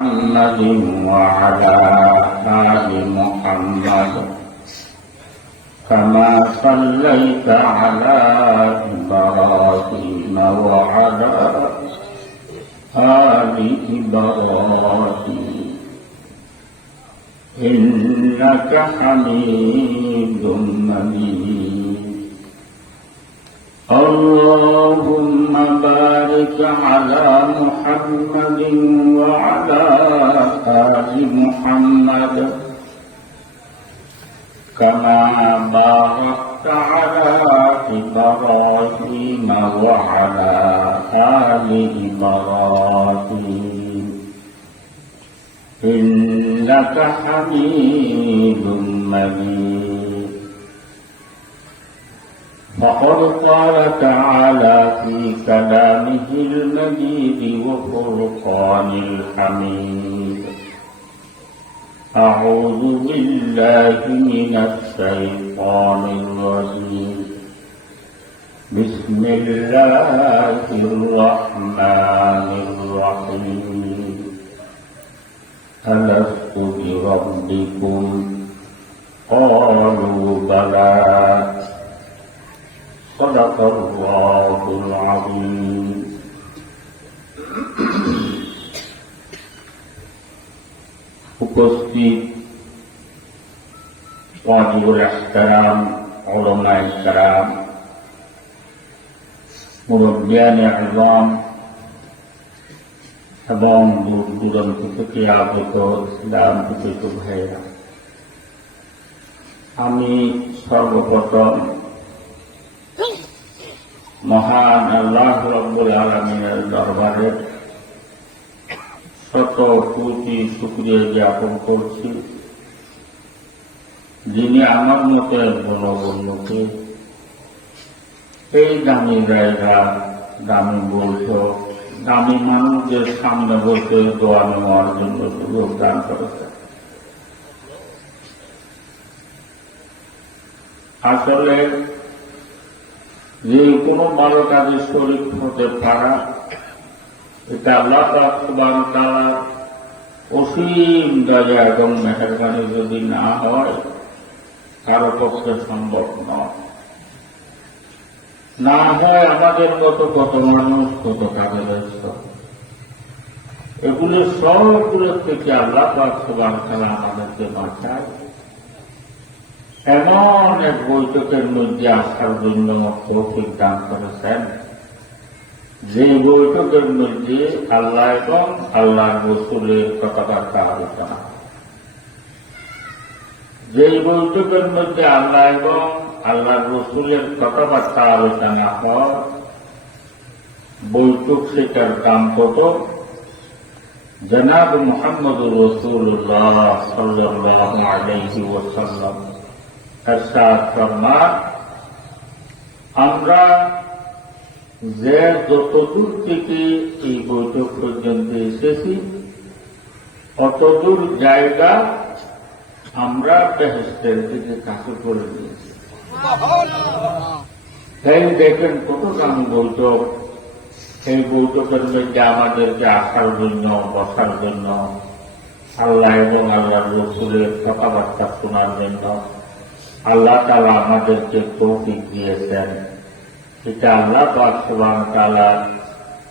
محمد وعلى آل محمد كما صليت على إبراهيم وعلى آل إبراهيم إنك حميد مجيد. اللهم بارك على محمد وعلى آل محمد كما باركت على إبراهيم وعلى آل إبراهيم إنك حميد مجيد. فقد قال تعالى في كلامه المجيد وفرقان الحميد: أعوذ بالله من الشيطان الرجيم. بسم الله الرحمن الرحيم. ألست بربكم؟ قالوا بلى. صدق الله العظيم. উপস্থিত ওয়াজিবুল ইহতারাম উলামায়ে কেরাম, মুরব্বিয়ানে আযম এবং দূর দূরান্ত থেকে আগত ইসলাম প্রিয় ভাইয়েরা, আমি সর্বপ্রথম মহান আল্লাহ রাব্বুল আলামিনের দরবারে শত কোটি শুকরিয়া জ্ঞাপন করছি, যিনি আমার মতো একজন অবন্যকে এই দামি জায়গা, দামি বৈঠক, দামি মানুষদের সামনে বসে দোয়া নেওয়ার জন্য সুযোগ দান করেছে। আসলে যে কোনো ভালো কাজে শরীক হতে পারা, এটা আল্লাহ পাক সুবহানাহু ওয়া তাআলার অসীম দয়া এবং মেহেরবানি যদি না হয় কারো পক্ষে সম্ভব নয়। না হয় আমাদের মতো কত মানুষ, কত কাজে ব্যস্ত, এগুলো সবগুলোর থেকে আল্লাহ পাক সুবহানাহু ওয়া তাআলা আমাদেরকে বাঁচায়। এমন এক বৈঠকের মধ্যে আসার জন্য তৌফিক দান করেছেন, যে বৈঠকের মধ্যে আল্লাহ এবং আল্লাহর রাসূলের কথাবার্তা আলোচনা, যে বৈঠকের মধ্যে আল্লাহ এবং আল্লাহর রাসূলের কথাবার্তা আলোচনা হয়, বৈঠক সেটার দাম কত? জনাব মুহাম্মদুর রাসূলুল্লাহ সাল্লাল্লাহু আলাইহি ওয়াসাল্লাম আমরা যে যতদূর থেকে এই বৈঠক পর্যন্ত এসেছি, অতদূর জায়গা আমরা বেহেশতের দিকে কাছে করে দিয়েছি। তাই দেখেন কত দামি বৈঠক। এই বৈঠকের মধ্যে আমাদেরকে আসার জন্য, বসার জন্য, আল্লাহ এবং আল্লাহর রাসূলের কথাবার্তা শোনার জন্য আল্লাহ তাআলা আমাদেরকে তৌফিক দিয়েছেন। এটা আল্লাহ পাক সুবহানাহু ওয়া তাআলার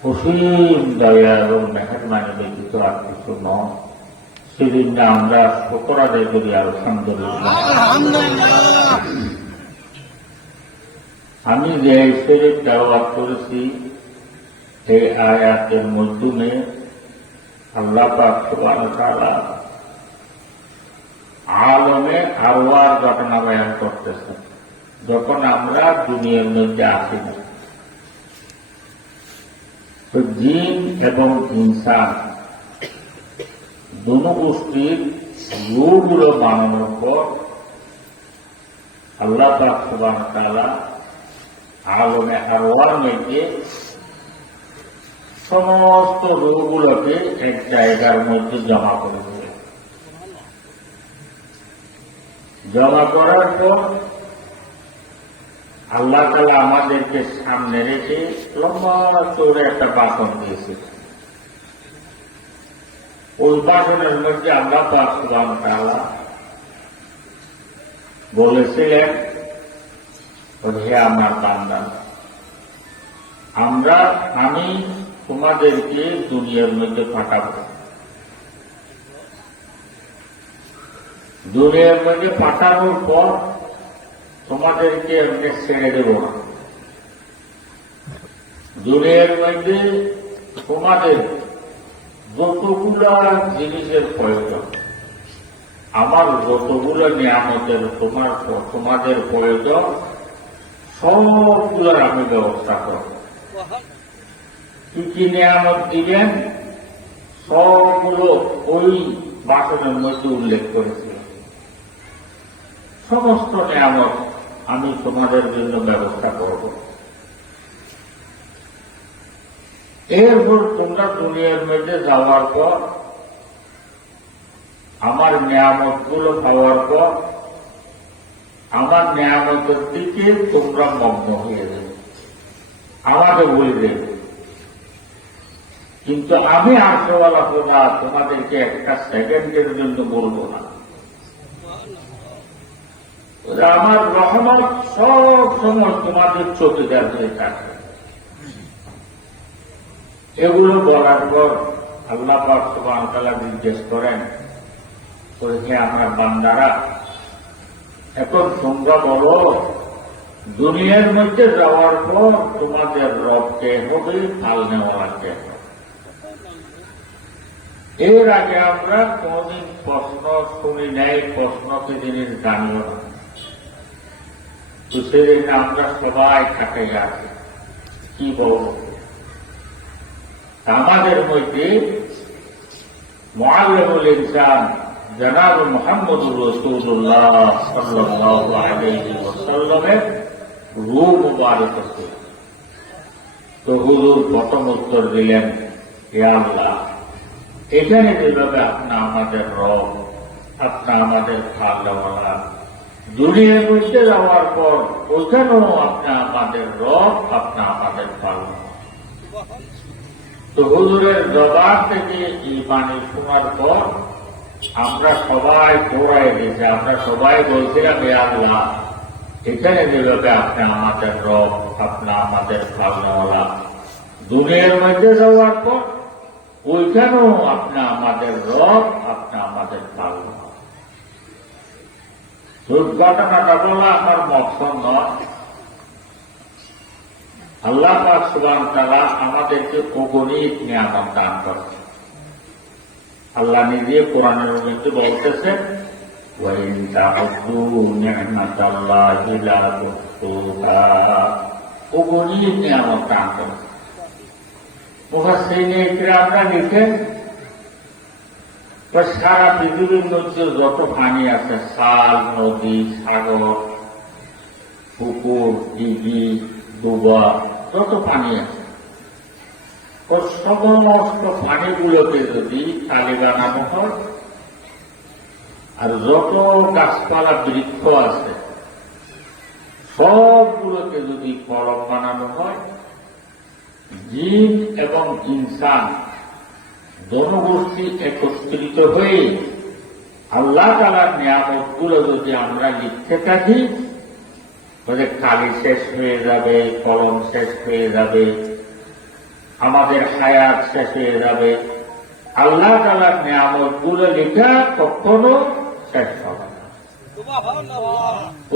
অসীম দয়া এবং মেহেরবানি ব্যতীত আর কিছু নয়। সেদিন আমরা শুকর আদায় করি আলহামদুলিল্লাহ। আমি যে শরীফ তেলাওয়াত করেছি, এই আয়াতের মাধ্যমে আল্লাহ পাক সুবহানাহু ওয়া তাআলা আলমে আরওয়ার ঘটনা বয়ান করতেছেন। যখন আমরা দুনিয়ার মধ্যে আসি না, তো জিন এবং ইনসান দুনো গোষ্ঠীর রূপগুলো বানানোর পর আল্লাহ পাক সুবহানাহু ওয়া তাআলা আলমে আরওয়ার মধ্যে সমস্ত রূপগুলোকে এক জায়গার মধ্যে জমা করে দিলেন। জমা করার পর আল্লাহ তাআলা আমাদেরকে সামনে রেখে লম্বা চৌড়া একটা বাসন দিয়েছে। ওই বাসনের মধ্যে আল্লাহ পাক সুবহানাহু ওয়া তাআলা বলেছিলেন, হে আমার বান্দা, আমি তোমাদেরকে দুনিয়ার মধ্যে পাঠাবো, দুনিয়ার মধ্যে পাঠানোর পর তোমাদেরকে এমনি ছেড়ে দেব না। দুনিয়ার মধ্যে তোমাদের যতগুলা জিনিসের প্রয়োজন, আমার যতগুলো নিয়ামতের তোমাদের প্রয়োজন, সবগুলোর আমি ব্যবস্থা করব। কি কি নিয়ামত দিবেন সবগুলো ওই বাসনের মধ্যে উল্লেখ করেছিল। সমস্ত নিয়ামত আমি তোমাদের জন্য ব্যবস্থা করব। এরপর তোমরা দুনিয়ার মধ্যে যাওয়ার পর, আমার নিয়ামত গুলো পাওয়ার পর, আমার নিয়ামতের দিকে তোমরা মগ্ন হয়ে যাবে, আমাকে বলে দেবে। কিন্তু আমি আর্শওয়ালা খোদা তোমাদেরকে একটা সেকেন্ডের জন্য বলবো না। আমার রহমত সব সময় তোমাদের চোখে হয়ে থাকে। এগুলো বলার পর আল্লাহ পাক সুবহানাহু ওয়া তাআলা জিজ্ঞেস করেন, হে আমার বান্দারা, এখন তোমরা বলো, দুনিয়ার মধ্যে যাওয়ার পর তোমাদের রবকে হবে, ফাল নেওয়ার কে হবে? এর আগে আমরা কোনদিন প্রশ্ন শুনি নাই, প্রশ্নকে জিনিস জানিও না। তো সেদিন আমরা সবাই থাকে আছি, কি বলবো? আমাদের মধ্যে মুআল্লিমুল ইনসান জনাব মুহাম্মদুর রাসূলুল্লাহ সাল্লাল্লাহু আলাইহি ওয়াসাল্লামের রূহ মুবারক ছিল। তো হুজুর প্রথম উত্তর দিলেন, হে আল্লাহ, এখানে যেভাবে আপনি আমাদের রব, আপনি আমাদের খাওয়ালা, দুনিয়ার মধ্যে যাওয়ার পর ওখানেও আপনি আমাদের রব, আপনি আমাদের খাওয়ালা। তো হুজুরের জবাব থেকে এই বাণী শোনার পর আমরা সবাই দৌড়ায় গেছি। আমরা সবাই বলছিলাম, হে আল্লাহ, এখানে যেভাবে আপনি আমাদের রব, আপনি আমাদের খাওয়ালা, দুনিয়ার মধ্যে যাওয়ার পর ওইখানেও আপনি আমাদের রব, আপনি আমাদের খাওয়ালা। দুর্ঘটনাটা বলা আমার মকসদ নয়। আল্লাহ পাক সুবহানাহু ওয়া তাআলা আমাদেরকে অগণিত নিয়ামত দান করেছেন। আল্লাহ নিজে কোরআনের মধ্যে বলতেছেন, ওয়া ইন তা'উদ্দু নি'মাতাল্লাহি লা তুহসুহা, অগণিত নিয়ামত দান করেছেন। মুফাসসিরিনে কিরামরা লিখেন, সারা পৃথিবীর মধ্যে যত পানি আছে, খাল, নদী, সাগর, পুকুর, দিঘি, ডুবা, যত পানি আছে, ওর সমস্ত পানিগুলোকে যদি তালি বানানো হয়, আর যত গাছপালা বৃক্ষ আছে সবগুলোকে যদি কলম বানানো হয়, জিন এবং ইনসান জনগোষ্ঠী একত্রিত হয়ে আল্লাহ তাআলার নিয়ামতগুলো যদি আমরা লিখতে থাকি, কালি শেষ হয়ে যাবে, কলম শেষ হয়ে যাবে, আমাদের হায়াত শেষ হয়ে যাবে। আল্লাহ তাআলার নিয়ামতগুলো লেখা কখনো শেষ হবে না।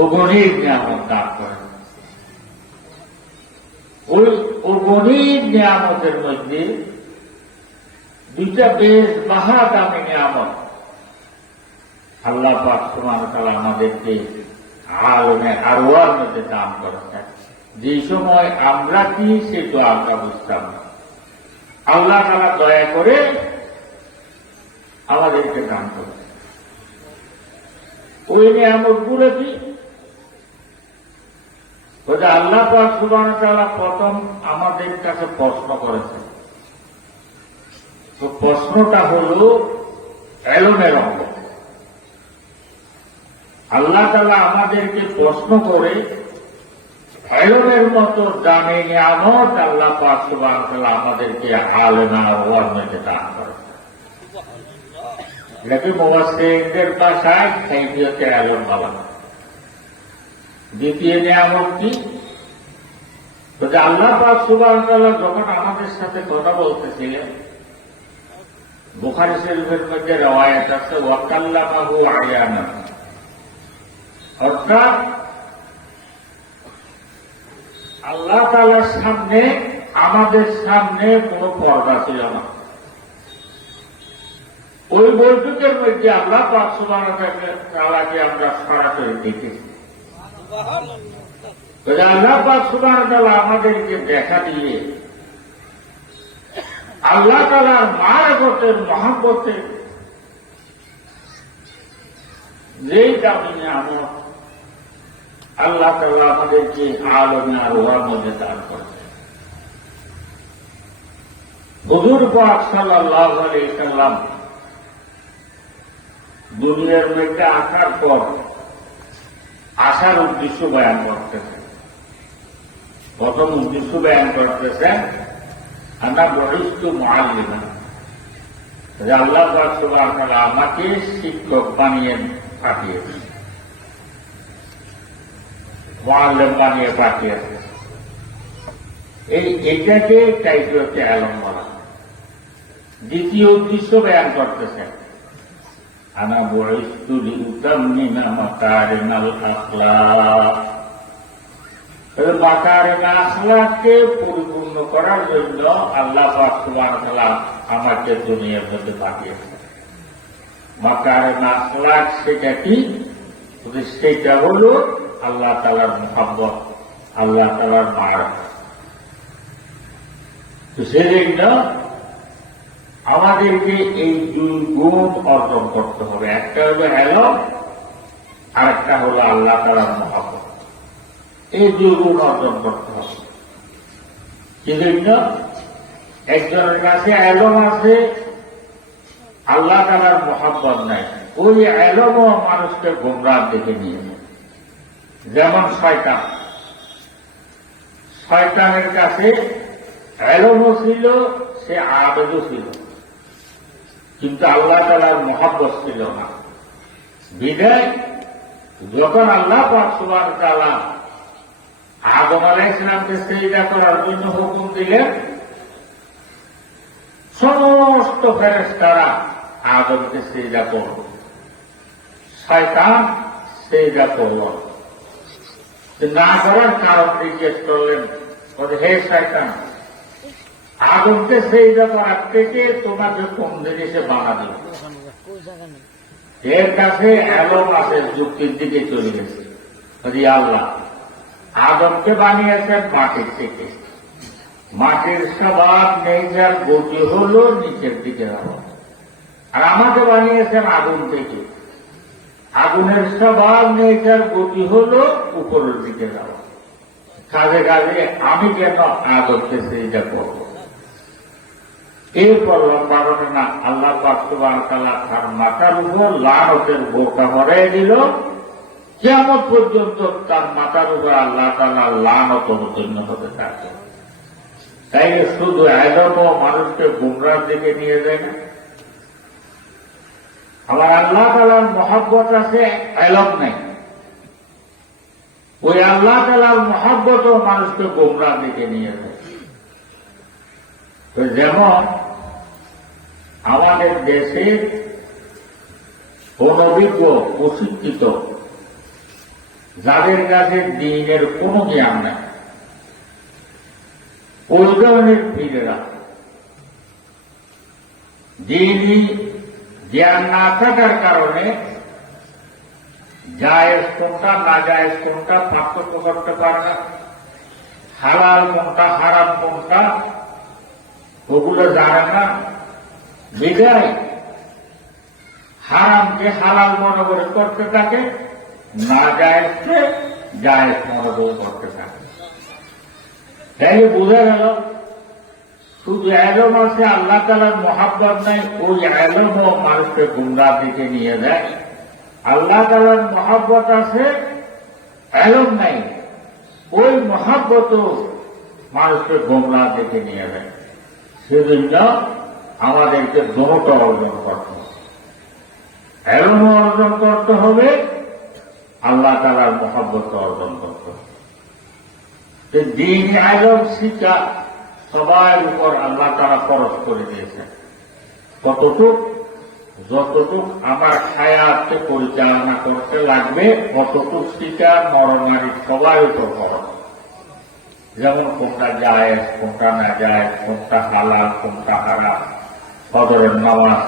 অগণিত নিয়ামত দান করেন। ওই অগণিত নিয়ামতের মধ্যে দুইটা বেশ মহাদামী নিয়ামত আল্লাহ পাক সুবহানাহু ওয়া তাআলা আমাদেরকে আলমে আরওয়ার মধ্যে দান করেছেন। যে সময় আমরা কি সেটা আমরা বুঝতাম না, আল্লাহ তাআলা দয়া করে আমাদেরকে দান করেছেন। ওই নিয়ামতগুলো কি? আল্লাহ পাক সুবহানাহু ওয়া তাআলা প্রথম আমাদের কাছে প্রশ্ন করেছেন। তো প্রশ্নটা হল এলমের অঙ্গ। আল্লাহ তাআলা আমাদেরকে প্রশ্ন করে এলমের মতো দামি নিয়ামত আল্লাহ পাক সুবহানাহু ওয়া তাআলা আমাদেরকে আলেমা ওয়ার মধ্যে দান করেছেন। এটাকে মুফাসসিরদের ভাষায় কাইফিয়তে আলম বলা। দ্বিতীয় নিয়ামত কি? আল্লাহ পাক সুবহানাহু ওয়া তাআলা যখন আমাদের সাথে কথা বলতেছিলেন, বুখারী শরীফের মধ্যে রওয়ায়াত আছে ওয়া কাল্লামাহু আয়ানা, অর্থাৎ আল্লাহ তাআলার সামনে, আমাদের সামনে কোনো পর্দা ছিল না। ওই বৈঠকের মধ্যে আল্লাহ পাক সুবহানাহু ওয়া তাআলাকে আমরা সরাসরি দেখেছি। আল্লাহ পাক সুবহানাহু ওয়া তাআলা আমাদেরকে দেখা দিয়ে আল্লাহ তাআলার মারফতের মহব্বতের যেই দামি নিয়ামত আল্লাহ তাআলা আমাদেরকে আলমে আরওয়ার মধ্যে দান করেছেন। হুজুর পাক সাল্লাল্লাহু আলাইহি ওয়াসাল্লাম দুনিয়ার মধ্যে আসার পর আসার উদ্দেশ্য বয়ান করতেছেন। প্রথম উদ্দেশ্য বয়ান করতেছেন আনা বুইস্তু মুআল্লিমান, যে আল্লাহ পাক সুবহানাহু ওয়া তাআলা আমাকে শিক্ষক বানিয়ে পাঠিয়েছেন, মুআল্লিম বানিয়ে পাঠিয়েছেন। এটাকে কাইফিয়তে আলম বলা। দ্বিতীয় উদ্দেশ্য বয়ান করতেছেন আনা বুইস্তু লিউতাম্মিমা মাকারিমাল আখলাক, মাকারিমাল আখলাককে পরিপূর্ণ করার জন্য আল্লাহ পাক সুবহানাহু ওয়া তাআলা আমাকে দুনিয়ার মধ্যে পাঠিয়েছেন। মাকারিমাল আখলাক সেটা কি? সেটা হল আল্লাহ তাআলার মুহাব্বত, আল্লাহ তাআলার মারফত। তো সেজন্য আমাদেরকে এই দুই গুণ অর্জন করতে হবে। একটা হলো এলম, আর একটা হলো আল্লাহ তাআলার মুহাব্বত। এই দুই গুণ অর্জন করতে হবে। সেজন্য একজনের কাছে এলম আছে, আল্লাহ তাআলার মুহাব্বত নাই, ওই এলমও মানুষকে গোমরাহর দিকে নিয়ে যায়। যেমন শয়তান, শয়তানের কাছে এলমও ছিল, সে আবেদও ছিল, কিন্তু আল্লাহ তাআলার মুহাব্বত ছিল না। বিদায় যখন আল্লাহ পাক সুবহানাহু ওয়া তাআলা আদম আলাইহিস সালামকে সিজদা করার জন্য হুকুম দিলেন, সমস্ত ফেরেশতারা আদমকে সিজদা করল, শয়তান সিজদা করল না। করার কারণ জিজ্ঞেস করলেন, হে শয়তান, আদমকে সিজদা করার থেকে তোমাকে কোন জিনিসে বানাবে? এর কাছে এলম আছে, যুক্তির দিকে চলে গেছে। আল্লাহ আদমকে বানিয়েছেন মাটির থেকে, মাটির স্বভাব নেচার গতি হল নিচের দিকে যাওয়া, আর আমাকে বানিয়েছেন আগুন থেকে, আগুনের স্বভাব নেচার গতি হল উপরের দিকে যাওয়া। কাজে কাজে আমি কেন আদমকে সিজদা করব? এরপর লম্বারণে না, আল্লাহ পাক সুবহানাহু ওয়া তাআলা তার মাথার উপর লানতের বোরকা ভরাই দিল। কিয়ামত পর্যন্ত তার মাথার উপর আল্লাহ তাআলা লানত অবতীর্ণ হতে থাকে। তাই শুধু এলমও মানুষকে গুমরাহর দিকে নিয়ে যায় না। আবার আল্লাহ তাআলার মুহাব্বত আছে, এলম নাই। ওই আল্লাহ তাআলার মুহাব্বতও মানুষকে গুমরাহর দিকে নিয়ে যায়। তো যেমন আমাদের দেশে অনভিজ্ঞ, অশিক্ষিত, যাদের কাছে দ্বীনের কোন জ্ঞান নাই, ওই ধরনের পীরেরা দ্বীনি জ্ঞান না থাকার কারণে জায়েজ কোনটা না জায়েজ কোনটা পার্থক্য করতে পারে না, হালাল কোনটা হারাম কোনটা ওগুলো জানে না। বিদায় হারামকে হালাল মনে করে করতে থাকে, না জায়েজকে জায়েজ মনে করে করতে থাকে। তাই বোঝা গেল শুধু এলম আছে, আল্লাহ তাআলার মুহাব্বত নাই, ওই এলমও মানুষকে গুমরাহর দিকে নিয়ে যায়। আল্লাহ তাআলার মুহাব্বত আছে, এলম নাই, ওই মুহাব্বতও মানুষকে গুমরাহর দিকে নিয়ে যায়। সেজন্য আমাদেরকে দোনোটা অর্জন করতে হবে। এলম অর্জন করতে হবে, আল্লাহ তাআলার মহব্বত অর্জন করতে হবে। দিন আলম শিক্ষা সবার উপর আল্লাহ তাআলা ফরজ করে দিয়েছেন। কতটুক? যতটুক আমার হায়াতকে পরিচালনা করতে লাগবে অতটুক শিক্ষা নরনারী সবার উপর ফরজ। যেমন কোনটা জায়েজ, কোনটা না জায়েজ, কোনটা হালাল, কোনটা হারাম। ফজরের নামাজ,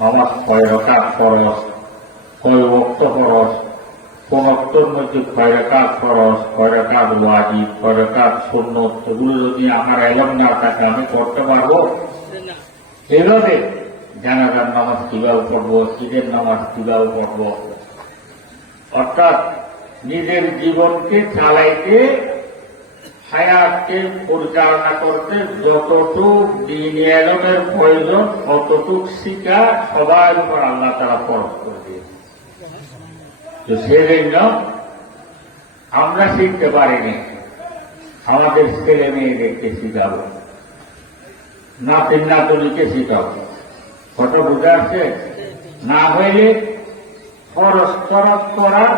নামাজ কয় রাকাত ফরজ, কয় ওয়াক্ত ফরজ, কোন ওয়াক্তের মধ্যে কয় রাকাত ফরজ, কয় রাকাত ওয়াজিব, কয় রাকাত সুন্নত, এগুলো যদি আমার ইলম না থাকে আমি করতে পারবো? এভাবে জানাজার নামাজ কিভাবে পড়বো, ঈদের নামাজ কিভাবে পড়বো, অর্থাৎ নিজের জীবনকে চালাইতে, হায়াতকে পরিচালনা করতে যতটুক দিন এলমের প্রয়োজন অতটুক শিক্ষা সবার উপর আল্লাহ তাআলা ফরজ করে দিয়েছে। তো সেজন্য আমরা শিখতে পারিনি, আমাদের ছেলে মেয়েদেরকে শিখাবো, নাতিন নাতনিকে শিখাবো। কত বুঝাচ্ছে? না হইলে ফরজ করার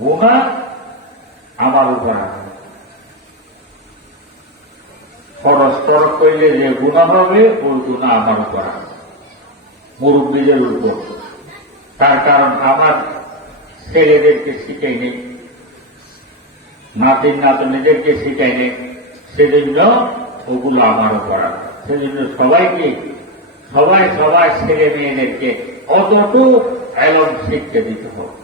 গুনাহ আমার উপর আছে। ফরজ করলে যে গুনাহ হবে ওই গুনাহ আমার উপর আছে, মুরব্বীদের উপর। তার কারণ আমার ছেলেদেরকে শিখাই নেই, নাতিন নাতনিদেরকে শিখাই নেই, সেজন্য ওগুলো আমার উপর আছে। সেজন্য সবাই ছেলে মেয়েদেরকে অতটুকু এলম শিখতে দিতে হবে।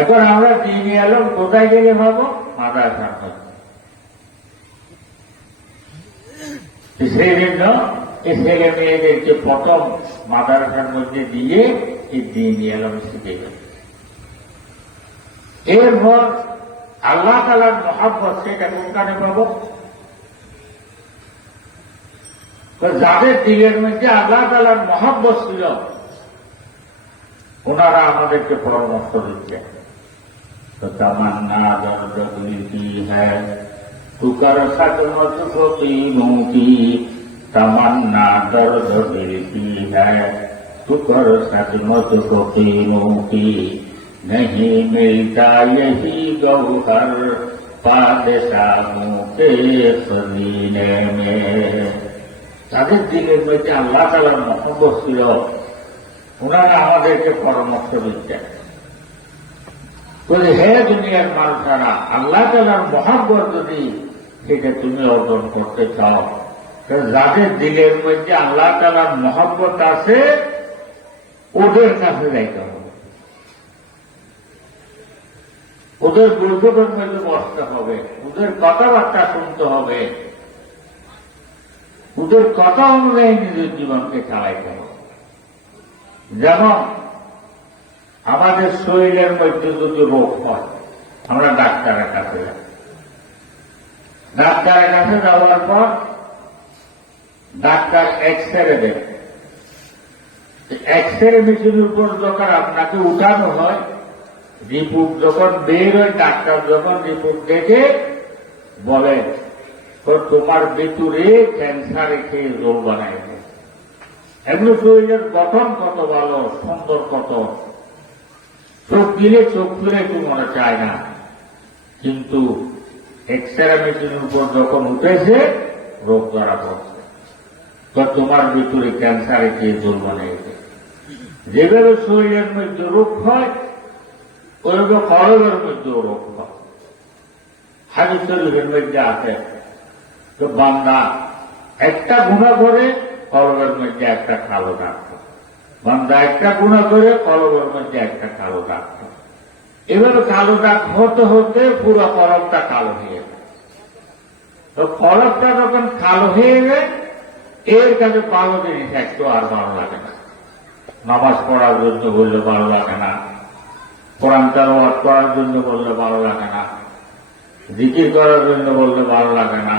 এখন আমরা দিনী এলম কোথায় গেলে পাবো? মাদ্রাসার মধ্যে। সেই জন্য এই ছেলে মেয়েদেরকে প্রথম মাদ্রাসার মধ্যে দিয়ে এই দিনী এলম শিখে গেল। এরপর আল্লাহ তাআলার মহব্বত সেটা কোনখানে পাবো? যাদের দিলের মধ্যে আল্লাহ তাআলার মহব্বত ছিল ওনারা আমাদেরকে পরামর্শ দিচ্ছেন। তো তামান্না দর্দ কি হ্যাঁ তুকার সাকমত ফকিরোं की तमन्ना दर्द दिल की है तुकर सचमुच फकीरों की नहीं मिलता यही गौहर बादशाहों के खजीने में। তাদের দিলের মধ্যে আল্লাহ তাআলার মহব্বত ছিল, ওনারা আমাদেরকে পরামর্শ দিচ্ছেন। বলে হে দুনিয়ার মানুষেরা, আল্লাহ তাআলার মহব্বত যদি সেটা তুমি অর্জন করতে চাও, যাদের দিলের মধ্যে আল্লাহ তাআলার মহব্বত আছে ওদের কাছে যাইতে হবে, ওদের বৈঠকের মধ্যে বসতে হবে, ওদের কথাবার্তা শুনতে হবে, ওদের কথা অনুযায়ী নিজের জীবনকে চালাইতে হবে। যেমন আমাদের শরীরের মধ্যে যদি রোগ হয় আমরা ডাক্তারের কাছে যাই, ডাক্তারের কাছে যাওয়ার পর ডাক্তার এক্সরে দেন। এক্সরে মেশিনের উপর যখন আপনাকে উঠানো হয়, রিপোর্ট যখন বের হয়, ডাক্তার যখন রিপোর্ট দেখে বলে তো তোমার ভিতরে ক্যান্সার রেখে রোগ বানাইছে। এগুলো শরীরের গঠন কত ভালো, সুন্দর কত, চোখ দিলে চোখ ফিরে একটু মনে চায় না, কিন্তু এক্সরে মেশিনের উপর যখন উঠেছে রোগ ধরা পড়ছে, তো তোমার ভিতরে ক্যান্সার রেখে রোগ বানাইছে। যেভাবে শরীরের মধ্যে রোগ হয় ওইভাবে কলবের মধ্যেও রোগ হয়। হাদিস শরীফের মধ্যে আছে তো বান্দা একটা গুনাহ করে কলবের মধ্যে একটা কালো দাগ, বান্দা একটা গুনাহ করে কলবের মধ্যে একটা কালো দাগ। এভাবে কালো দাগ হতে হতে পুরো কলবটা কালো হয়ে যায়। তো কলবটা যখন কালো হয়ে যায় এর কাছে ভালো জিনিস একটু আর ভালো লাগে না। নামাজ পড়ার জন্য বললে ভালো লাগে না, কোরআন তেলাওয়াত করার জন্য বললে ভালো লাগে না, জিকির করার জন্য বললে ভালো লাগে না,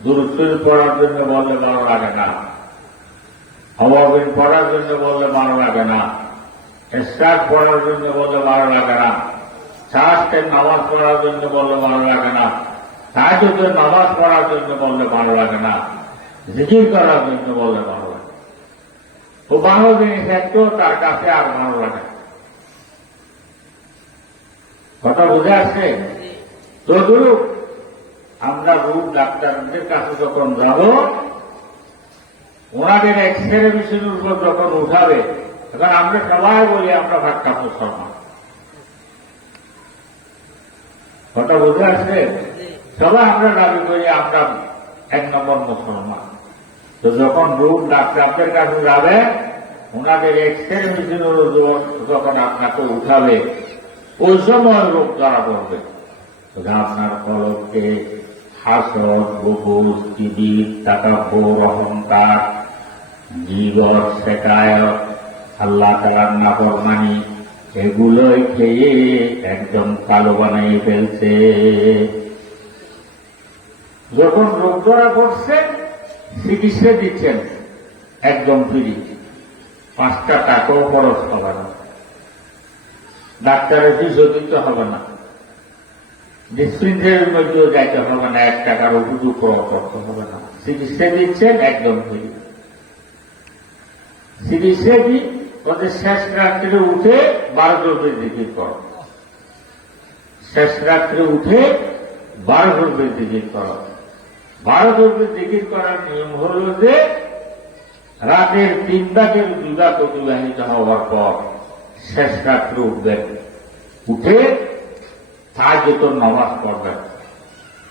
দুরূদ শরীফ পড়ার জন্য বললে ভালো লাগে না, আওয়াবিন পড়ার জন্য বললে ভালো লাগে না, ইসরাত পড়ার জন্য বললে ভালো লাগে না, শাস্ত্রের নামাজ পড়ার জন্য বললে ভালো লাগে না, তাহাজ্জুদের নামাজ পড়ার জন্য বললে ভালো লাগে না, জিকির করার জন্য বললে ভালো লাগে। ও ভালো জিনিস একটু তার কাছে আর ভালো লাগে। কথা বুঝে আসছে? তদ্রূপ আমরা রোগ ডাক্তারদের কাছে যখন যাব, ওনাদের এক্সরে মেশিনের উপর যখন উঠাবে, তখন আমরা সবাই বলি আমরা ভাট্টা মুসলমান। কথা বুঝে আসছে? সবাই আমরা দাবি করি আমরা 1 নম্বর মুসলমান। তো যখন রোগ ডাক্তারদের কাছে যাবে, ওনাদের এক্সরে মেশিনের যখন আপনাকে উঠাবে, ওই সময় রোগ ধরা পড়বে। আপনার কলকে হাসদ, বুবুজ, কিবির, তাকাব্বুর, অহংকার, গীবত, শেকায়ত, আল্লাহ তাআলার নাফরমানি, এগুলোই খেয়ে একদম কালো বানিয়ে ফেলছে। যখন রোগ ধরা পড়ছে, চিকিৎসা দিচ্ছেন একদম ফ্রি, 5 টাকাও খরচ হবে না, ডাক্তারের ফিসও দিতে হবে না, ডিসপেন্সারির মধ্যেও যাইতে হবে না, 1 টাকার উপযোগ করতে হবে না, চিকিৎসা দিচ্ছেন একদম ফ্রি। চিকিৎসা কি? ওদের শেষ রাত্রে উঠে 12 দরবের জিকির কর, শেষ রাত্রে উঠে 12 দরবের জিকির কর। 12 দরবের জিকির করার নিয়ম হল যে রাতের 3 ভাগের 2 ভাগ অতিবাহিত হওয়ার পর শেষ রাত্রে উঠবেন, উঠে তাহাজ্জুদের নামাজ পড়বেন।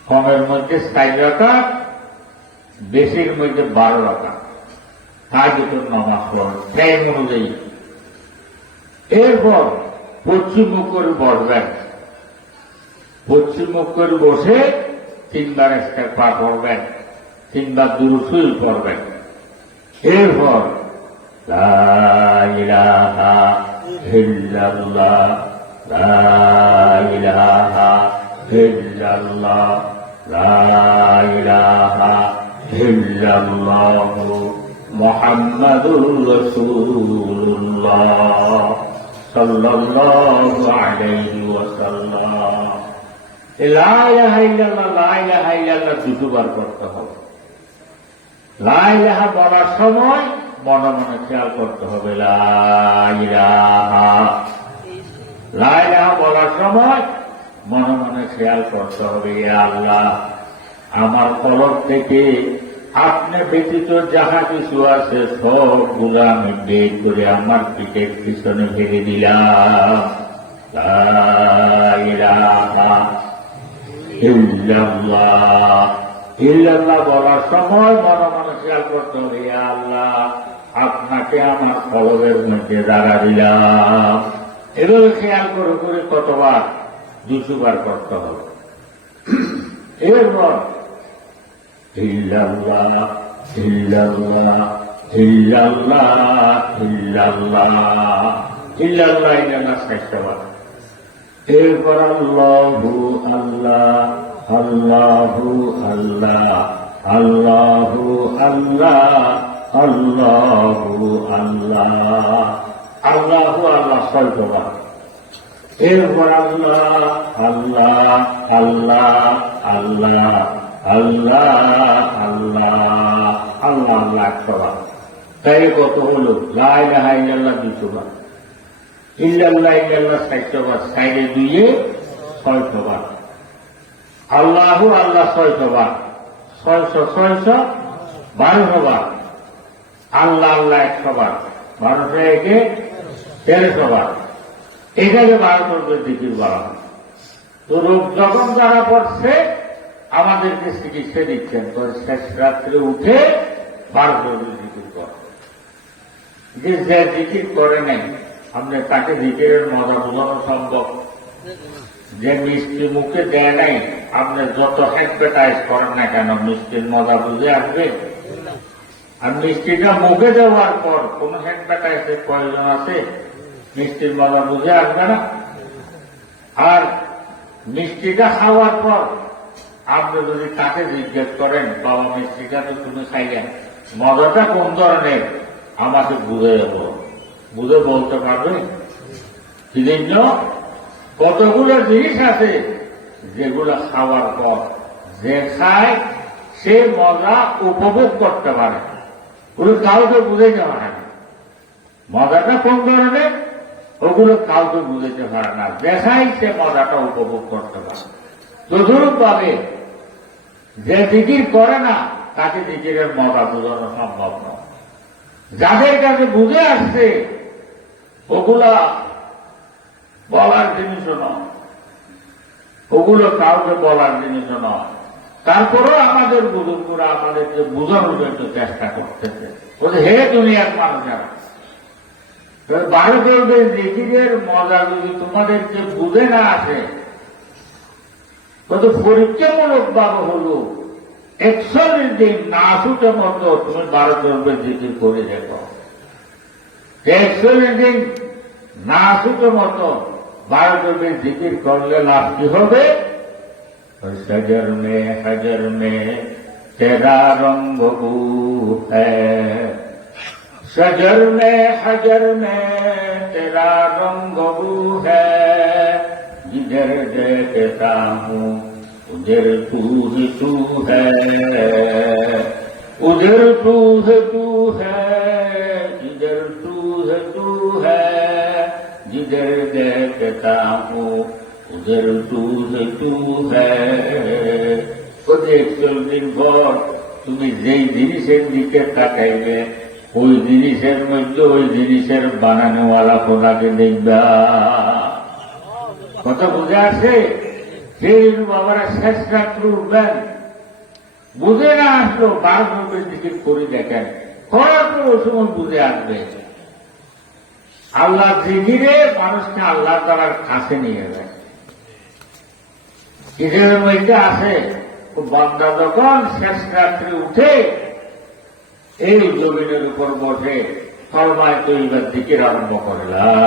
কমের মধ্যে 4 রাকাত, বেশির মধ্যে 12 রাকাত তাহাজ্জুদের নামাজ পড়বেন টাইম অনুযায়ী। এরপর পশ্চিম মুখ করে বসবেন, পশ্চিম মুখ করে বসে 3 বার ইস্তেগফার পড়বেন, 3 বার দুরূদ শরীফ পড়বেন। এরপর লা ইলাহা ইল্লাল্লাহ, লা ইলাহা ইল্লাল্লাহ, লা ইলাহা ইল্লাল্লাহ, মুহাম্মাদুর রাসূলুল্লাহ সাল্লাল্লাহু আলাইহি ওয়াসাল্লাম। লা ইলাহা ইল্লাল্লাহ, লা ইলাহা ইল্লাল্লাহ 2 বার করতে হবে। লা ইলাহা বলার সময় মনে মনে খেয়াল করতে হবে লা ইলাহা, লা ইলাহা বলার সময় মনে মনে খেয়াল করতে হবে আল্লাহ আমার কলব থেকে আপনি ব্যতীত যাহা কিছু আছে সবগুলো আমি বের করে আমার পিঠের পিছনে ফেলে দিলাম। লা ইলাহা ইল্লাল্লাহ, ইল্লাল্লাহ বলার সময় মনে মনে খেয়াল করতে হবে আল্লাহ আপনাকে আমার কলবের মধ্যে দাঁড়া দিলাম। এগুলো খেয়াল করে করে কতবার? 200 বার করতে হবে। এরপর ইল্লাল্লাহ ইল্লাল্লাহ ইল্লাল্লাহ ইল্লাল্লাহ ইল্লাল্লাহ ইল্লাল্লাহ 60 বার। এরপর আল্লাহু আল্লাহ আল্লাহু আল্লাহ আল্লাহু আল্লাহ আল্লাহু আল্লাহ আল্লাহু আল্লাহ 6 বার। এরপর আল্লাহ আল্লাহ আল্লাহ আল্লাহ আল্লাহ আল্লাহ আল্লাহ আল্লাহ 100 বার। তাই কত হলো? লা ইলাহা ইল্লাল্লাহ 200 বার, ইল্লাল্লাহ ইল্লাল্লাহ 60 বার, সাইডে 2 600 বার, আল্লাহু আল্লাহ 600 বার, 600 600 1200 বার, আল্লাহ আল্লাহ 100 বার, 1200 একে 1300 বার। এটাকে 12 দরবের জিকির বলা হয়। তো রোগ যখন যারা পড়ছে আমাদেরকে চিকিৎসা দিচ্ছেন, তো শেষ রাত্রে উঠে 12 দরবের জিকির কর। যে জিকির করে নাই আপনি তাকে জিকিরের মজা বোঝানো সম্ভব? যে মিষ্টি মুখে দেয় নাই আপনি যত অ্যাডভার্টাইজ করেন না কেন মিষ্টির মজা বুঝে আসবে? আর মিষ্টিটা মুখে দেওয়ার পর কোন অ্যাডভার্টাইজের প্রয়োজন আছে? মিষ্টির মজা বুঝে আসবে না। আর মিষ্টিটা খাওয়ার পর আপনি যদি তাকে জিজ্ঞেস করেন বাবা মিষ্টিটা তো তুমি খাইলেন, মজাটা কোন ধরনের আমাকে বুঝে বুঝে বলতে পারবে? সেজন্য কতগুলো জিনিস আছে যেগুলো খাওয়ার পর যে খায় সে মজা উপভোগ করতে পারে, ওগুলো কাউকে বুঝে যাওয়া না। মজাটা কোন ধরনের, ওগুলো কাউকে বুঝতে পারে না, দেখাই সে মজাটা উপভোগ করতে পারে। তদরূপ ভাবে যে জিকির করে না তাকে জিকিরের মজা বোঝানো সম্ভব নয়। যাদের কাছে বুঝে আসছে ওগুলা বলার জিনিসও নয়, ওগুলো কাউকে বলার জিনিসও নয়। তারপরেও আমাদের বুজুর্গরা আমাদেরকে বোঝানোর জন্য চেষ্টা করতেছে, বলছে হে দুনিয়ার মানুষেরা, ভারতের জিকিরের মজা যদি তোমাদেরকে বুঝে না আসে, কত পরীক্ষামূলক ভাবে হল 41 দিন না ছুটে মতো তুমি ভারতের জিকির করে দেখো। 41 দিন না ছুটে মতো ভারতের জিকির করলে লাভ কি হবে? सजर में तेरा रंग बू है, सजर में तेरा रंग बू है, जिधर देखता हूँ उधर तू ही तू है, उधर तू है तू है, इधर तू है तू है, जिधर देखता हूँ उधर तू है तू है। 41 দিন পর তুমি যেই জিনিসের দিকে তাকাইবে ওই জিনিসের মধ্যে ওই জিনিসের বানানোওয়ালা খোদাকে দেখবা। কথা বুঝে আসে? সেই বাবারা শেষ রাত্রে উঠবেন, বুঝে না আসলো 12 দিকে করে দেখেন, করার পর ওই সময় বুঝে আসবে। আল্লাহ জিকিরে মানুষকে আল্লাহ তাআলার কাছে নিয়ে যায়। কিসের মধ্যে আছে? বান্দা যখন শেষ রাত্রে উঠে এই জমিনের উপর বসে কলমায়ে তৈয়্যিবার জিকির আরম্ভ করে, লা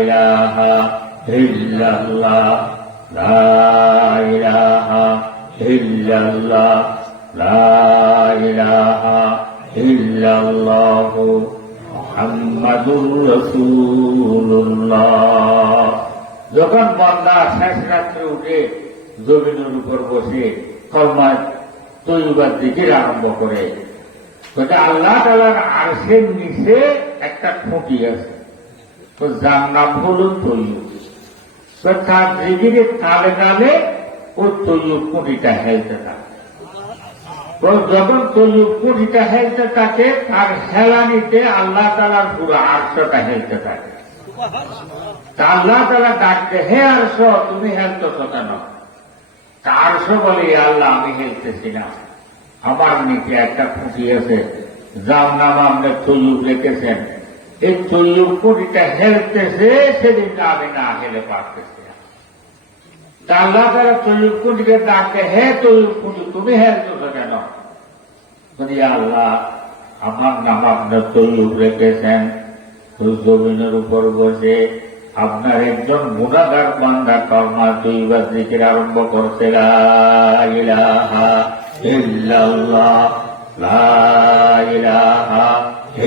ইলাহা ইল্লাল্লাহ, লা ইলাহা ইল্লাল্লাহ, লা ইলাহা ইল্লাল্লাহ, মুহাম্মাদুর রাসূলুল্লাহ। যখন বান্দা শেষ রাত্রে উঠে জমিনের উপর বসে কলমায়ে তৈয়্যিবার জিকির আরম্ভ করে, আল্লাহ তাআলার আরশের নিচে একটা খুঁটি আছে, যার নাম হল তৈয়্যিব। তার জিকিরে কালে কালে ও তৈয়্যিব খুঁটিটা হেলতে থাকে। যখন তৈয়্যিব খুঁটিটা হেলতে থাকে তার হেলানিতে আল্লাহ তাআলার পুরো আরশটা হেলতে থাকে। আল্লাহ তাআলা ডাকতে, হে আরশ তুমি হেলতেছ কেন? আরশ বলে, আল্লাহ আমি হেলতেছি না, আমার নিচে একটা খুঁটি আছে যার নাম আপনি তৈয়্যিব রেখেছেন, এই তৈয়্যিব খুঁটিটা হেলতেছে, সেদিন আমি না হেলে পারতেছি না। আল্লাহ তাআলা তৈয়্যিব খুঁটিকে ডাকতে, হে তৈয়্যিব খুঁটি তুমি হেলতেছ কেন? বলি আল্লাহ আমার নাম আপনার তৈয়্যিব রেখেছেন, জমিনের উপর বসে আপনার একজন গুনাহগার বান্দা কলমায়ে তৈয়্যিবার জিকির আরম্ভ করছে, লা ইলাহা ইল্লাল্লাহ, লা ইলাহা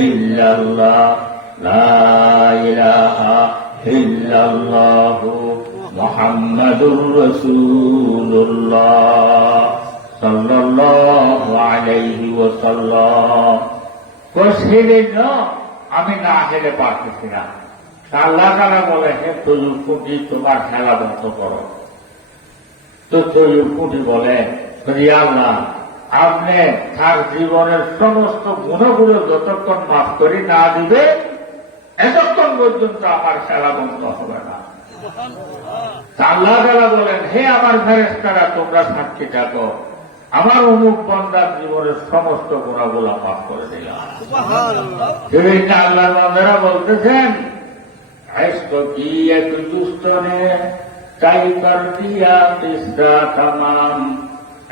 ইল্লাল্লাহ, লা ইলাহা ইল্লাল্লাহ, মুহাম্মাদুর রাসূলুল্লাহ সাল্লাল্লাহু আলাইহি ওয়াসাল্লাম। সেদিন আমি না হেলে পারতেছি না। আল্লাহ তাআলা বলে, হে তৈয়্যিব খুঁটি তোমার খেলা বন্ধ করো। তো তৈয়্যিব খুঁটি বলে, আল্লাহ আপনি তার জীবনের সমস্ত গুণগুলো যতক্ষণ মাফ করে না দিবে এতক্ষণ পর্যন্ত আমার খেলা বন্ধ হবে না। আল্লাহ তাআলা বলেন, হে আমার ফেরেশতারা তোমরা সাক্ষী থাকো, আমার অমুক বান্দার জীবনের সমস্ত গুণাগুলো মাফ করে দিলাম। আল্লাহর বান্দারা বলতেছেন, इश्क की एक दुस्त ने तय कर दिया किस्सा तमाम,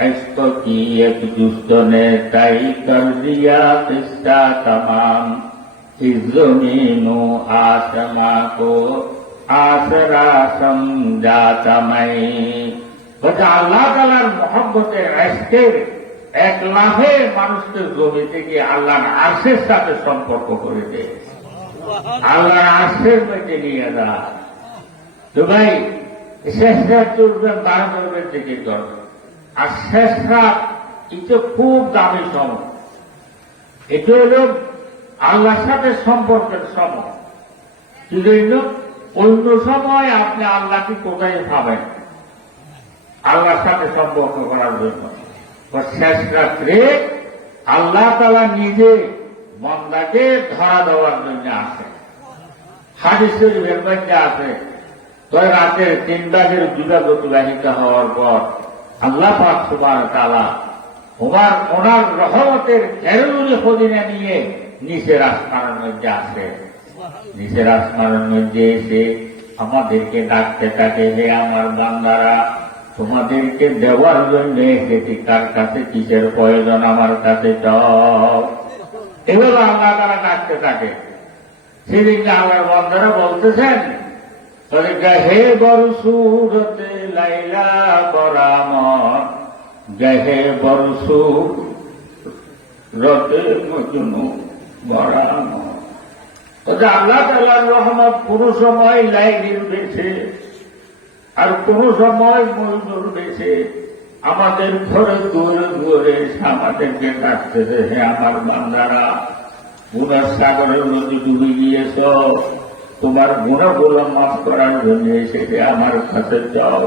इश्क की एक दुस्त ने तय कर दिया किस्सा तमाम, इस ज़मीनो आसमां को आसरा समझाता मैं। আল্লাহ তাআলার মহব্বতের ইশকের এক লাফে মানুষকে জমি থেকে আল্লাহর আরশের সাথে সম্পর্ক করে দেয়, আল্লাহর আরশের মধ্যে নিয়ে যায়। তো ভাই শেষ রাত চলবেন 12 জিকির করবেন, আর শেষ রাত এটা খুব দামি সময়। এটা হল আল্লাহর সাথে সম্পর্কের সময়। কি জন্য? অন্য সময় আপনি আল্লাহকে কোথায় পাবেন? আল্লাহর সাথে সম্পর্ক করার জন্য। শেষ রাত্রে আল্লাহ তাআলা নিজে বান্দাকে ধরা দেওয়ার জন্য আসে। হাদিস শরীফের মধ্যে আছে, রাতের 3 ভাগের 2 ভাগ অতিবাহিত হওয়ার পর আল্লাহ পাক সুবহানাহু ওয়া তাআলা ওনার রহমতের খেরুলি খদিনা নিয়ে নিচের আসমানের মধ্যে আসে। নিচের আসমানের মধ্যে এসে আমাদেরকে ডাকতে থাকে, হে আমার বান্দারা, তোমাদেরকে দেওয়ার জন্য এসেছি, কার কাছে কিসের প্রয়োজন আমার কাছে চাও। এভাবে আল্লাহ তারা ডাকতে থাকে। সেদিন আল্লাহর বান্দারা বলতেছেন, হে বড় সুরতে লাইলা বরামত, গহে বড় সুরতে মজনু বরামত। আল্লাহ তাআলার রহমত কোন সময় লাইলির বেশে, আর কোন সময় মজনুর বেশে আমাদের ঘরে দূরে দূরে আমাদেরকে ডাকতেছে, হে আমার বান্দারা, গুনার সাগরের মধ্যে ডুবে গিয়েছ, তোমার গুণাগুলো মাফ করার জন্য এসেছে আমার কাছে যাও।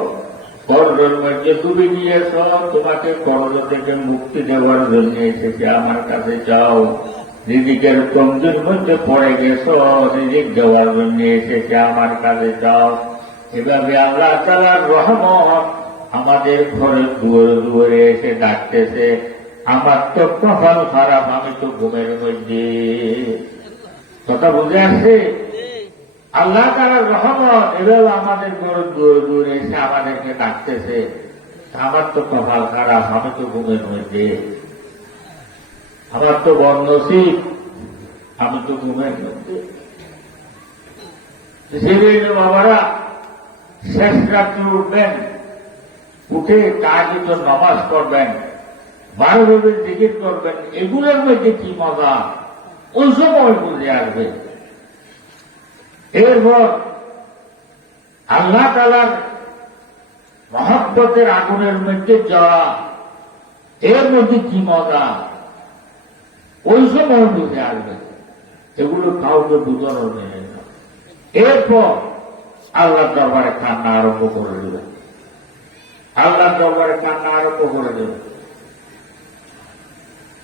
কর্জের মধ্যে ডুবে গিয়েছ, তোমাকে কর্জ থেকে মুক্তি দেওয়ার জন্য এসেছে আমার কাছে যাও। রিজিকের কমজোর মধ্যে পড়ে গেছ, রিজিক দেওয়ার জন্য এসেছে আমার কাছে যাও। এভাবে আল্লাহ তাআলার রহমত আমাদের ঘরে দুয়ারে দুয়ারে এসে ডাকতেছে। আমার তো কপাল খারাপ, আমি তো ঘুমের মধ্যে। কথা বুঝে আসছে? আল্লাহ তাআলার রহমত এভাবে আমাদের ঘরে দুয়ারে দুয়ারে এসে আমাদেরকে ডাকতেছে। আমার তো কপাল খারাপ, আমি তো ঘুমের মধ্যে। আমার তো বদনসিব, আমি তো ঘুমের মধ্যে। সেদিন বাবারা শেষ রাত্রে উঠবেন, উঠে তাহাজ্জুদ নামাজ পড়বেন, 12 রবির জিকির করবেন। এগুলোর মধ্যে কি মজা, ওই সময় বুঝে আসবে। এরপর আল্লাহ তাআলার মহব্বতের আগুনের মধ্যে যাওয়া, এর মধ্যে কি মজা, ওই সময় বুঝে আসবে। এগুলো কাউকে বুঝানো নেই। এরপর আল্লাহর দরবারে কান্না আরম্ভ করে দেবে। আল্লাহর দরবারে কান্না আরম্ভ করে দেবে।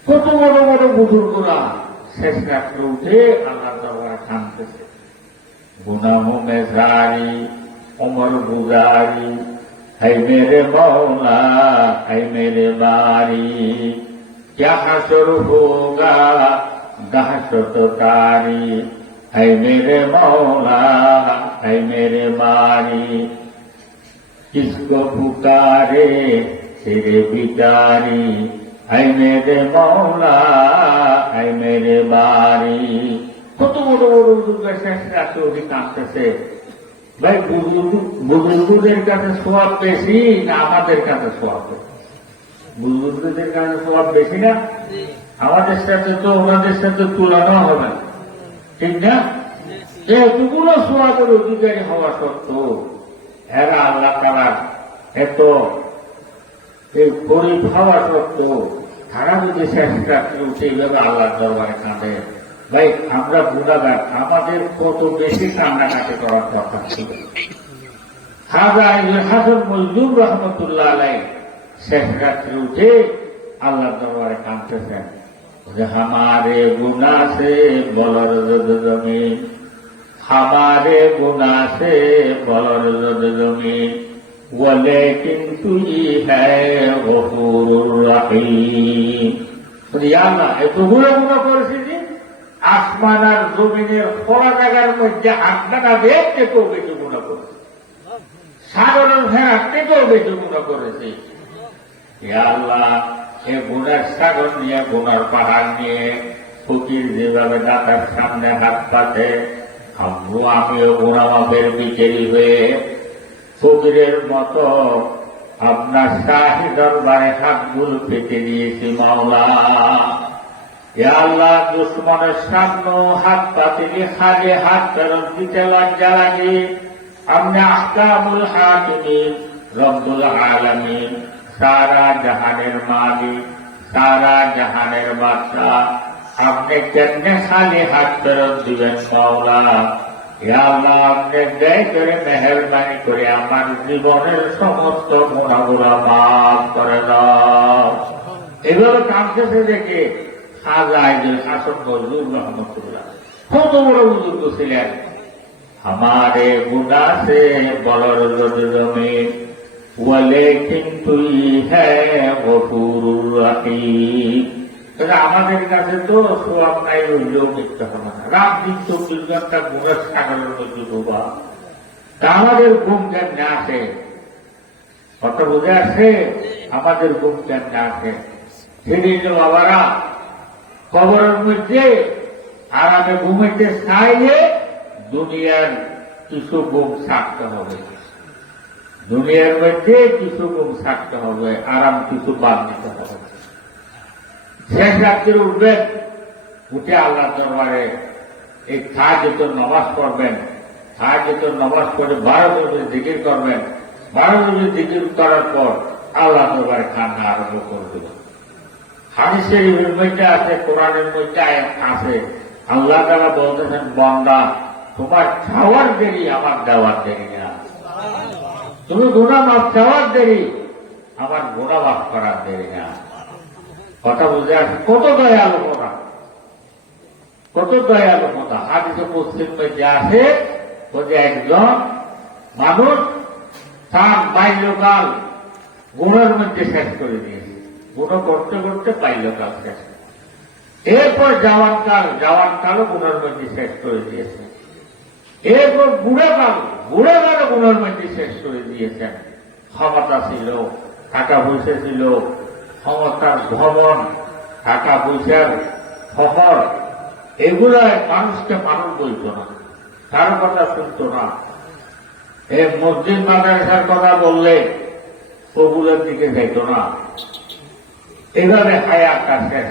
কত বড় বড় বুজুর্গরা শেষ রাত্রে উঠে আল্লাহর দরবারে কাঁদতেছে। গুনাহ में जारी उमर गुजारी है मेरे मौला है मेरे बारी क्या हशर होगा दहशत कारी है मेरे मौला है मेरे बारी किसको पुकारे तेरे बिचारी है मेरे मौला है मेरे बारी। কত বড় বড় বুজুর্গের শেষ রাত্রে ওকে কাঁদতেছে। ভাই, বুজুর্গদের কাছে সওয়াব বেশি না আমাদের কাছে সওয়াব? বুজুর্গদের কাছে সওয়াব বেশি না? আমাদের সাথে তো ওনাদের সাথে তুলনা হবে না, ঠিক না? এতগুলো সওয়াবের অধিকারী হওয়া সত্ত্বেও এরা আল্লাহ তাআলার এত গরিব হওয়া সত্ত্বেও তারা যদি শেষ রাত্রে উঠে এইভাবে আল্লাহর দরবারে কাঁদে, ভাই আমরা গুনাহগার, আমাদের কত বেশি কান্নাকাটি করার দরকার ছিল। হাসান মজলুম রহমতুল্লাহ আলাইহি শেষ রাত্রে উঠে আল্লাহর দরবারে কাঁদতেছেন যে हमारे गुनाह से बलरद जमीन, हमारे गुनाह से बलरद जमीन, लेकिन तू ही है गफूरुर रहीम। আল্লাহ এতগুলো গুনাহ করেছি যে আসমান আর জমিনের খোলা জায়গার মধ্যে আপনারা দেখতে কেউ বেশি গুনাহ করেছে, সাধারণ ফেরার থেকেও বেশি গুনাহ করেছে। আল্লাহ, এ গুনার সাগর নিয়ে, গুনার পাহাড় নিয়ে ফকির যেভাবে দাতার সামনে হাত পাতে, আমিও গুনাহ মাফের বিচারী হয়ে ফকিরের মতো আপনার শাহী দরবারে হাতগুলো পেতে দিয়েছি মাওলা। আল্লাহ, দুশ্মনের সামনে হাত পাতিনি, খালি হাত ফেরত দিতে লজ্জা লাগে। আপনি আহকামুল হাকিমিন, রব্বুল আলামিন, সারা জাহানের মালিক, সারা জাহানের বাদশা, আপনি কেমনে খালি হাত ফেরত দিবেন মাওলা? ইয়া আল্লাহ, আপনি দয়া করে মেহেরবানি করে আমার জীবনের সমস্ত গুনাহগুলো মাফ করে দাও। এভাবে কাঁদতেছে দেখে খাজা আইজুল হাসান নজরুল রহমতুল্লাহ কত বড় বুজুর্গ ছিলেন। हमारे गुना से बलर जमीन लेकिन তুই হ্যাঁ গফুরুর রহিম। আমাদের কাছে তো সওয়াব নাই, হইলেও মিথ্যা হবে না। রাত দিন 24 ঘন্টা গুণের সাগরের মধ্যে ডোবা। তা আমাদের ঘুম কেমনে আসে? কত বুঝে আসে আমাদের ঘুম কেমনে আসে? সেদিন বাবারা কবরের মধ্যে আরামে ঘুমাইতে চাইলে দুনিয়ার কিছু গুম থাকতে হবে, দুনিয়ার মধ্যে কিছু গুম থাকতে হবে, আরাম কিছু বাদ দিতে হবে। শেষ রাত্রে উঠবেন, উঠে আল্লাহ দরবারে এই তাহাজ্জুদ নামাজ পড়বেন, তাহাজ্জুদ নামাজ পড়ে 12 বছর জিকির করবেন। 12 বছর জিকির করার পর আল্লাহ দরবারে কান্না আরম্ভ করে দেবেন। হাদিসের মধ্যে আছে, কোরআনের মধ্যে আছে, আল্লাহ তাআলা বলতেছেন, বান্দা তোমার চাওয়ার দেরি, আমার দেওয়ার দেরি না। তুমি গুনাহ মাফ চাওয়ার দেরি, আমার গুনাহ মাফ করার দেরি না। কথা বুঝে আসে? কত দয়ালু কথা, কত দয়ালু কথা। হাদিসে মুসলিম মধ্যে আছে, বলছে একজন মানুষ তার বাল্যকাল গুণের মধ্যে শেষ করে দিয়েছে, গুণ করতে করতে বাল্যকাল শেষ, এরপর জওয়ানকালও গুণের মধ্যে শেষ করে দিয়েছে, এরপর বুড়াকালও গুণের মধ্যে শেষ করে দিয়েছেন। ক্ষমতা ছিল, টাকা পয়সা ছিল, ক্ষমতার ভবন, টাকা পয়সার শহর, এগুলায় মানুষকে মানুষ বলত না, কারো কথা শুনত না। এই মসজিদ মাদ্রাসার কথা বললে ওগুলোর দিকে যাইত না। এভাবে হায়াতটা শেষ।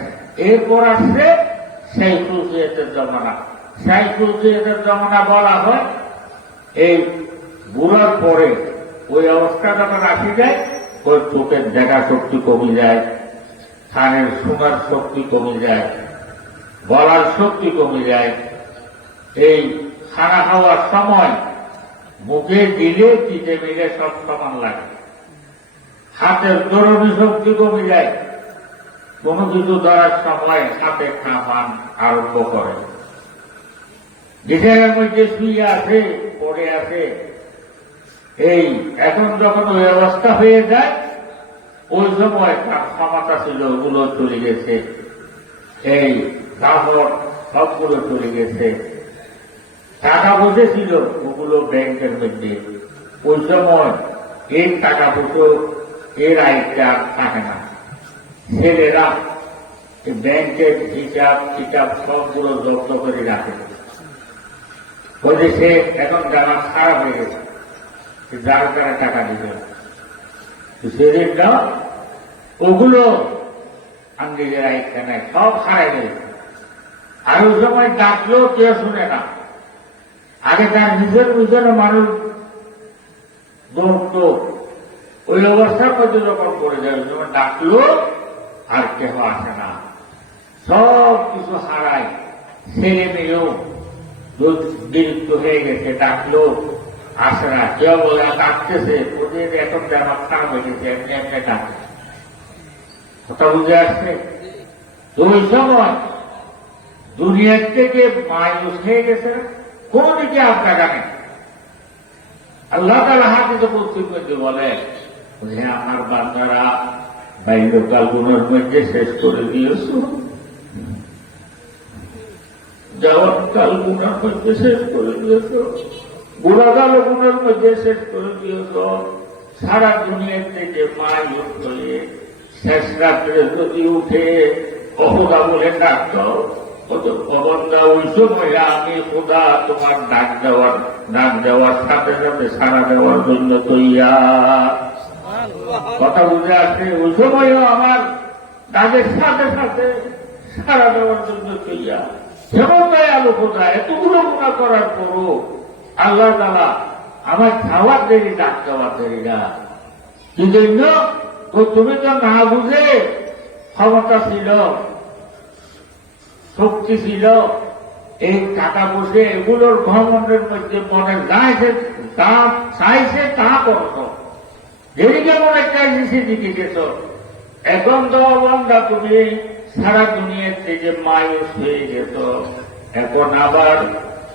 এরপর আসছে শাইখুল জিয়াদের জমানা। শাইখুল জিয়াদের জমানা বলা হয় এই বুড়ার পরে ওই অবস্থা যখন আসি যায়, ওই চোখের দেখা শক্তি কমে যায়, কানের শোনার শক্তি কমে যায়, বলার শক্তি কমে যায়। এই খানা খাওয়ার সময় মুখে দিলে চিটে মিলে সব সমান লাগে, হাতের দরণী শক্তি কমে যায়, কোনো কিছু ধরার সময় হাতে কামান আরম্ভ করে। বিছানার মধ্যে শুয়ে আছে, পড়ে আছে। এই এখন যখন ওই অবস্থা হয়ে যায়, ওই সময় তার ক্ষমতা ছিল, ওগুলো চলে গেছে, এই কাপড় সবগুলো চলে গেছে, টাকা বসেছিল ওগুলো ব্যাংকের মধ্যে। ওই সময় এর টাকা বসে এর আয়টা থাকে না। ছেলেরা ব্যাংকের হিসাব সবগুলো জব্দ করে রাখে। বলছে সে এখন জামা খারাপ হয়ে গেছে, যার তারা টাকা দিবে, সেদিন না ওগুলো আঙ্গিজের আয়টা নেয়, সব হারাই গেছে। আর ওই সময় ডাকলেও কেউ শুনে না। আগে তার নিজের মানুষ দৌড়ত, ওই অবস্থার মধ্যে যখন পড়ে যায়, ওই সময় ডাকলো আর কেহ আসে না, সব কিছু হারায়। ছেলে মেয়েও বিরক্ত হয়ে গেছে, ডাকলো আসে না। কেউ বলে ডাকতেছে, ওদের এখন জামা খারাপ হয়ে গেছে, এমনি এমনি ডাকে। কথা বুঝে আসছে? ওই সময় দুনিয়ার থেকে মায়ুস হয়ে গেছে, কোন দিকে আপনারা নেই। আল্লাহ তাআলা হাদিসে কুদসির মধ্যে বলে, হ্যাঁ আমার বান্দারা বাল্যকাল গুণের মধ্যে শেষ করে দিয়েছ, জওয়ানকাল গুণের মধ্যে শেষ করে দিয়েছ, বুড়াকাল গুণের মধ্যে শেষ করে দিয়েছ। সারা দুনিয়ার থেকে মায়ুস হয়ে শেষ রাত্রে যদি উঠে অহুদা বলে ডাকত, অবন্দা ওই সময় আমি খোদা তোমার ডাক দেওয়ার সাথে সাথে সারা দেওয়ার জন্য তৈয়ার। কথা বুঝে আসছে? ওই সময়ও আমার ডাকের সাথে সাথে সারা দেওয়ার জন্য তৈয়ার। যেমন দয়ালু খোদা, এতগুলো গুনাহ করার পরও আল্লাহ তাআলা আমার খাওয়ার দেরি, ডাক দেওয়ার দেরি না। কি জন্য? তুমি তো না বুঝে ক্ষমতা ছিল, শক্তি ছিল, এই টাকা পয়সা এগুলোর ঘমণ্ডের মধ্যে মনে চাইছে তা করত, যেদিকে মনে চাইছে সেদিকে গেছ। এখন তো বন্ধা তুমি সারা দুনিয়ার থেকে মায়ুস হয়ে গেছ। এখন আবার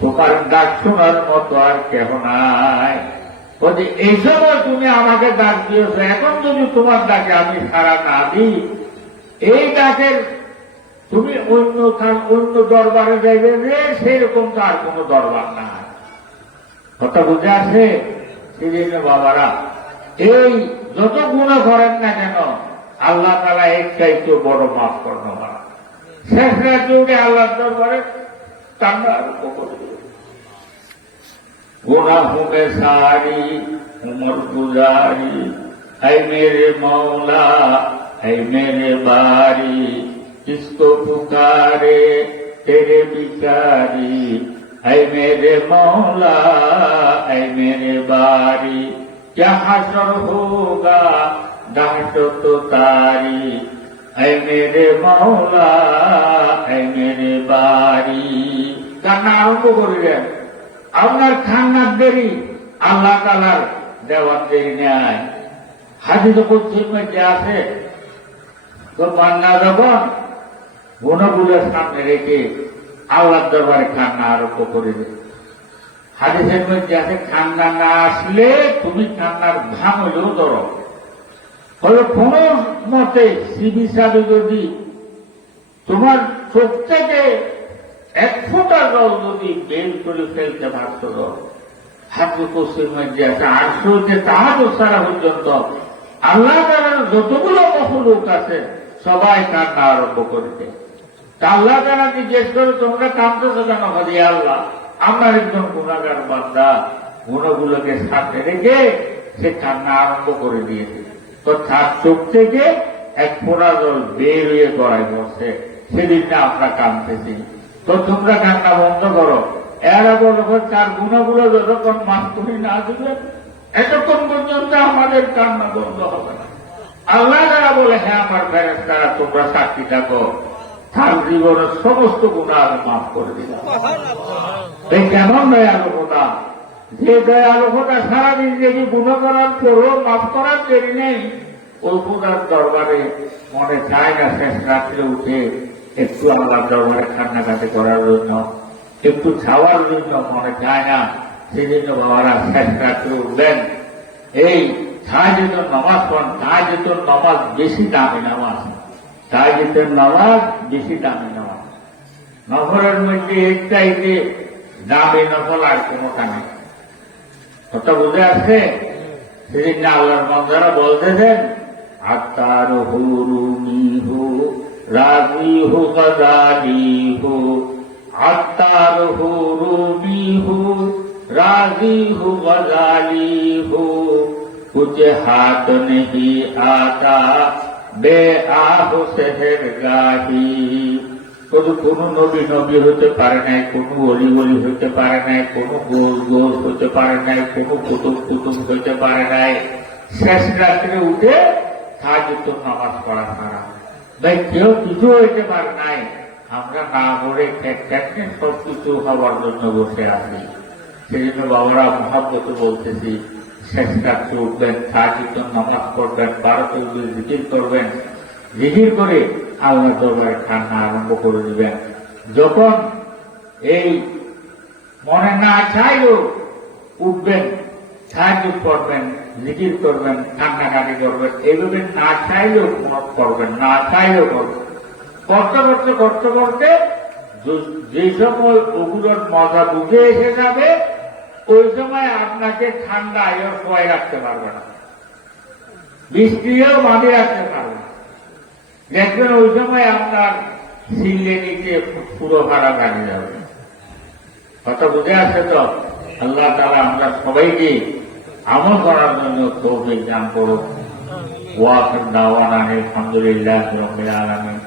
তোমার ডাক শোনার মতো আর কেহ নাই। বলছি এই সময় তুমি আমাকে ডাক দিয়েছ, এখন যদি তোমার ডাকে আমি সারা না দিই, এই ডাকের তুমি অন্য দরবারে যাইবে যে সেরকম তো আর কোন দরবার না। কথা বুঝে আসে? সেই জন্য বাবারা এই যত গুণা করেন না কেন আল্লাহ তাআলা এক চাইতে বড় মাফ করতে পারে। শেষ রাতে উঠে আল্লাহ দরবারে কান্না আরম্ভ করে দিল। गुनाहों के सारी उम्र गुजारी, ऐ मेरे मौला ऐ मेरे बारी, किसको पुकारे तेरे बिचारी, ऐ मेरे मौला ऐ मेरे बारी, क्या हशर होगा दहशत तारी, ऐ मेरे मौला ऐ मेरे बारी। কান্না আরম্ভ করলেন। আপনার খান্নার দেরি আল্লাহ তাআলার দেওয়ার দেরি নেয়। হাদিস কুদসির মধ্যে আছে, তো বান্দা যখন গুণাগুলোর সামনে রেখে আল্লাহর দরবারে কান্না আরম্ভ করে দেয়। হাদিসের মধ্যে আছে, কান্না না আসলে তুমি কান্নার ভাঙ হলেও ধরো। হলো কোন মতে সিবি সাবি যদি তোমার চোখ থেকে এক ফোঁটা জল যদি বের করে ফেলতে পারত, হাতে কোষের মধ্যে আছে আটশো যে তাহাজ সারা পর্যন্ত আল্লাহ তাআলার যতগুলো মখলুক আছে সবাই কান্না আরম্ভ করেছে। আল্লাহ তাআলা জিজ্ঞেস করে, তোমরা কাঁদতেছো কেন? বলি আল্লাহ আমার একজন গুনাহগার বান্দা গুণগুলোকে সাথে রেখে সে কান্না আরম্ভ করে দিয়েছে। তো তার চোখ থেকে এক ফোঁটা জল বের হয়ে গড়ায় বসে, সেদিন না আমরা কাঁদতেছি। তো তোমরা কান্না বন্ধ করো। এরা বলবো তার গুণাগুলো যতক্ষণ মাফ করে না দিবেন এতক্ষণ পর্যন্ত আমাদের কান্না বন্ধ হবে না। আল্লাহ তাআলা বলে, হ্যাঁ আমার ফেরেশতারা তোমরা সাক্ষী থাকো, তার জীবনের সমস্ত গুণা আমি মাফ করে দিলাম। এই কেমন দয়ালু খোদা, যে দয়ালু খোদা সারাদিন যদি গুণা করার পরও মাফ করার দেরি নেই, ওই খোদার দরবারে মনে চায় না শেষ রাত্রে উঠে একটু আল্লাহ দরবারে কান্নাকাটি করার জন্য, একটু খাওয়ার জন্য মনে চায় না। সেই জন্য বাবারা শেষ রাত্রে উঠবেন, এই তাহাজ্জুদের নামাজ পড়েন। তাহাজ্জুদের নামাজ বেশি দামি নামাজ, তাহাজ্জুদের নামাজ বেশি দামি নামাজ। নফলের মধ্যে এর চাইতে দামি নফল আর কোনোটা নেই। কথা বুঝে আসছে? সেদিন আল্লাহর বান্দারা বলতেছেন, আত্মার হুরুমি হু রাজি হু গজালি হু, আত্মার হুরুমি হু রাজি হু গজালি হু, कुछ हाथ नहीं आता বে আহ সেহের গাহি। কোন নবী নবী হতে পারে নাই, কোন অলি অলি হতে পারে নাই, কোন গোল গোল হতে পারে নাই, কোন কুতুব কুতুব হতে পারে নাই। শেষ রাত্রে উঠে তাহাজ্জুদ নামাজ পড়া ছাড়া ভাই কেউ কিছু হইতে পারে নাই। আমরা না পড়ে খেটে সবকিছু হওয়ার জন্য বসে আছি। সেই জন্য বাবারা মহাব্বতে বলতেছি, শেষ রাত্রে উঠবেন, তাহাজ্জুদ নামাজ পড়বেন, 12 তসবিহ জিকির করবেন। জিকির করে আল্লাহ দরবারে কান্না আরম্ভ করে দিবেন। যখন এই মনে না চাইলেও উঠবেন, তাহাজ্জুদ পড়বেন, জিকির করবেন, কান্নাকাটি করবেন। এইভাবে না চাইলেও করবেন, না চাইলেও করবেন। করতে করতে করতে করতে যে সময় ওগুলোর মজা বুঝে এসে যাবে, ওই সময় আপনাকে ঠান্ডা আয়ও শোয়াই রাখতে পারবে না, বৃষ্টিও বাঁধে রাখতে পারবে না। দেখবেন ওই সময় আপনার সিলে নিচে পুরো ভাড়া দাঁড়িয়ে যাবে। কথা বুঝে আসে তো? আল্লাহ তাআলা আমরা সবাইকে আমল করার জন্য তৌফিক দান করুন। ওয়া আখির দাওয়ানা আলহামদুলিল্লাহি রাব্বিল আলামিন।